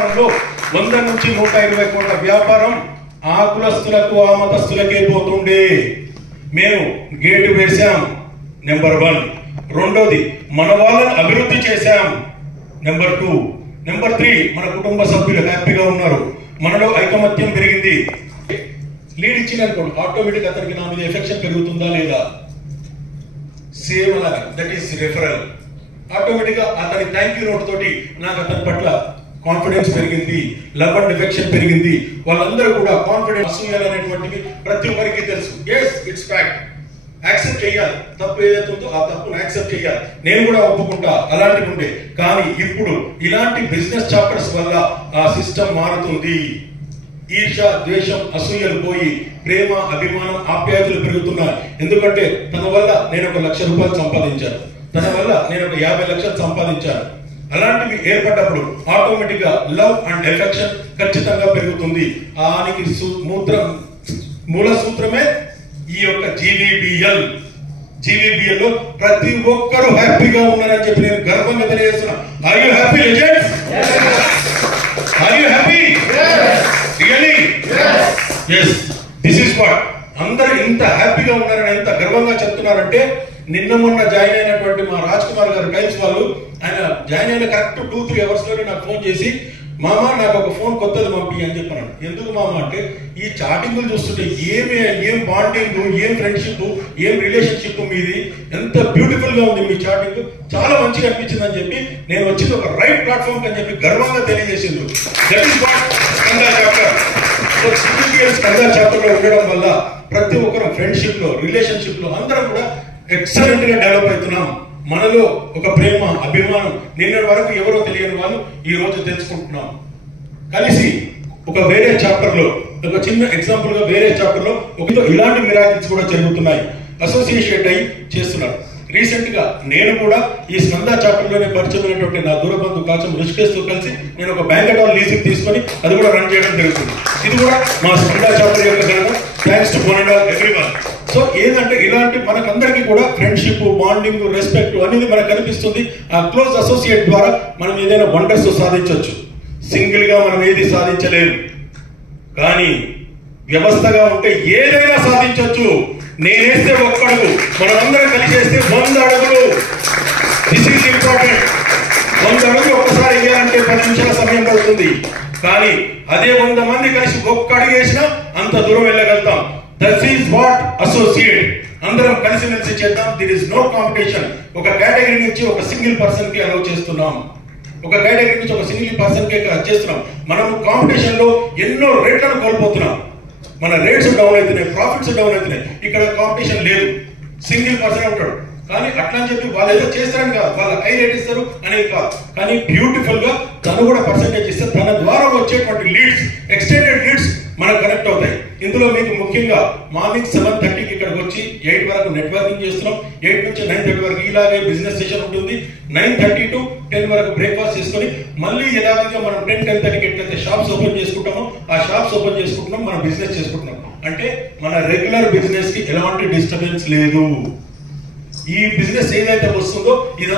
100 నుంచి 120 కోట్ల వ్యాపారం ఆ కులస్తులకు ఆ మతస్థులకే పోతుండే. మేము గేటు వేశాం నెంబర్ 1. రెండోది మన వాళ్ళని అభివృద్ధి చేశాం నెంబర్ 2. నెంబర్ 3 మన కుటుంబ సభ్యులు హ్యాపీగా ఉన్నారు, మనలో ఐకమత్యం పెరిగింది. లీడ్ ఇచ్చిననుకోండి ఆటోమేటిక్ అతనికి నా మీద ఎఫెక్షన్ పెరుగుతుందా లేదా? సేమ్ అలాగా, దట్ ఈస్ రెఫరల్. ఆటోమేటిక్ గా అతని థ్యాంక్ యూ నోట్ తోటి నాకు అతని పట్ల కాన్ఫిడెన్స్ పెరిగింది, లవ్ అండ్ ఎఫెక్షన్ పెరిగింది. వాళ్ళందరూ కూడా కాన్ఫిడెన్స్ అసూయాలనేటువంటివి ప్రతి ఒక్కరికి తెలుసు. Yes, it's fact. యాక్సెప్ట్ చేయాలి, తప్పు ఏదైతే ఉందో ఆ తప్పును యాక్సెప్ట్ చేయాలి. నేను కూడా ఒప్పుకుంటా అలాంటివి ఉండే. కానీ ఇప్పుడు ఇలాంటి బిజినెస్ చాప్టర్స్ వల్ల ఆ సిస్టమ్ మారుతుంది. ఈర్ష, ద్వేషం, అసూయలు పోయి ప్రేమ, అభిమానం, ఆప్యాయతలు పెరుగుతున్నాయి. ఎందుకంటే తన వల్ల నేను 1 లక్ష రూపాయలు సంపాదించాను, తన వల్ల నేను 50 లక్షలు సంపాదించాను. అలాంటివి ఏర్పడ్డప్పుడు ఆటోమేటిక్ గా లవ్ అండ్ ఎఫెక్షన్ ఖచ్చితంగా పెరుగుతుంది. ఆనికి మూల సూత్రమే ఈ యొక్క జీవీబీఎల్. జీవీబీఎల్ లో ప్రతి ఒక్కరూ హ్యాపీగా ఉన్నారని చెప్పి నేను గర్వంగా తెలియజేస్తున్నా. Are you happy legends? Are you happy? Really? yes, this is what. అందరూ ఇంత హ్యాపీగా ఉన్నారని ఎంత గర్వంగా చెప్తున్నారంటే నిన్న మొన్న జాయిన్ అయినటువంటి మా రాజ్ కుమార్ గారు టైమ్స్ వాళ్ళు, ఆయన జాయిన్ అయిన కరెక్ట్ 2-3 అవర్స్ లోనే నాకు ఫోన్ చేసి, మామ నాకు ఒక ఫోన్ కొత్తది పంపి అని చెప్పాను. ఎందుకు మామ అంటే ఈ చాటింగ్లు చూస్తుంటే ఏం బాండింగ్, ఏం ఫ్రెండ్షిప్, ఏం రిలేషన్షిప్ మీది, ఎంత బ్యూటిఫుల్ గా ఉంది మీ చాటింగ్, చాలా మంచిగా అనిపించింది అని చెప్పి నేను వచ్చింది ఒక రైట్ ప్లాట్ఫామ్ అని చెప్పి గర్వంగా తెలియజేసింది. That is what Skanda chapter. So Skanda chapter లో ఉండడం వల్ల ప్రతి ఒక్కరు ఫ్రెండ్షిప్ లో, రిలేషన్షిప్ లో అందరం కూడా ఎక్సలెంట్ గా డెవలప్ అవుతున్నాం. మనలో ఒక ప్రేమ, అభిమానం నిన్నటి వరకు ఎవరో తెలియని వాళ్ళు ఈ రోజు తెలుసుకుంటున్నాం. కలిసి ఒక వేరే చాప్టర్ లో, ఒక చిన్న ఎగ్జాంపుల్ గా వేరే చాప్టర్ లో ఇలాంటి మిరాకిల్స్ కూడా జరుగుతున్నాయి. అసోసియేట్ అయి చేస్తున్నారు. రీసెంట్ గా నేను కూడా ఈ స్కంద చాప్టర్ లోనే పరిచయమైనటువంటి నా దూరబంధు కాచం రుషికేష్ తో కలిసి నేను ఒక బ్యాంకెట్ హాల్ లీజింగ్ తీసుకొని అది కూడా రన్ చేయడం జరుగుతుంది. ఇది కూడా మా స్కంద చాప్టర్ యొక్క ఘనత. Thanks to one and all everyone. So ఏంటంటే ఇలాంటి మనకందరికీ కూడా ఫ్రెండ్షిప్, బాండింగ్, రెస్పెక్ట్ అనేది మనకు కనిపిస్తుంది. ఆ క్లోజ్ అసోసియేట్ ద్వారా మనం ఏదైనా వండర్స్ సాధించవచ్చు. సింగిల్ గా మనం ఏది సాధించలేము, కానీ వ్యవస్థగా ఉంటే ఏదైనా సాధించవచ్చు. నేనేస్తే 1 అడుగు, మనమందరం కలిసి వేస్తే 100 అడుగులు. This is important. 100 అడుగులు ఒక్కసారి వేయాలంటే 10 నిమిషాల సమయం పడుతుంది, కానీ అదే 100 మంది కలిసి 1 అడుగు వేసినా అంత దూరం వెళ్ళగలుగుతాం. That is what associate. అందరం కలిసి చేద్దాం. There is no competition. ఒక కేటగిరీ నుంచి ఒక సింగిల్ పర్సన్ కి అలౌ చేస్తున్నాం, ఒక కేటగిరీ నుంచి ఒక సింగిల్ పర్సన్ కి చేస్తున్నాం. మనం కాంపిటీషన్ లో ఎన్నో రేట్లను కోల్పోతున్నాం. మన రేట్స్ డౌన్ అవుతున్నాయి, ప్రాఫిట్స్ డౌన్ అవుతున్నాయి. ఇక్కడ కాంపిటీషన్ లేదు, సింగిల్ పర్సన్ ఉంటాడు. కానీ అట్లా అని చెప్పి వాళ్ళు ఏదో చేస్తారని కాదు, వాళ్ళ హై రేట్ ఇస్తారు అనేది కాదు, కానీ బ్యూటిఫుల్ గా తను కూడా పర్సెంటేజ్ ఇస్తే తన ద్వారా వచ్చేటువంటి లీడ్స్, ఎక్స్టెండెడ్ లీడ్స్ మనకు కనెక్ట్ అవుతాయి. ఇందులో మీకు ముఖ్యంగా మార్నింగ్ 7:30కి ఇక్కడికి వచ్చి 8 వరకు నెట్వర్కింగ్ చేస్తున్నాం. 8 నుంచి 9:30 వరకు ఇలాగే బిజినెస్ సెషన్ ఉంటుంది. 9:30 to 10 వరకు బ్రేక్ఫాస్ట్ చేసుకొని మళ్ళీ యథావిధిగా మనం 10-10:30కి ఎట్లయితే షాప్స్ ఓపెన్ చేసుకుంటామో ఆ షాప్స్ ఓపెన్ చేసుకుంటున్నాం, మనం బిజినెస్ చేసుకుంటున్నాం. అంటే మన రెగ్యులర్ బిజినెస్ కి ఎలాంటి డిస్టర్బెన్స్ లేదు. ఈ బిజినెస్ ఏదైతే వస్తుందో ఇది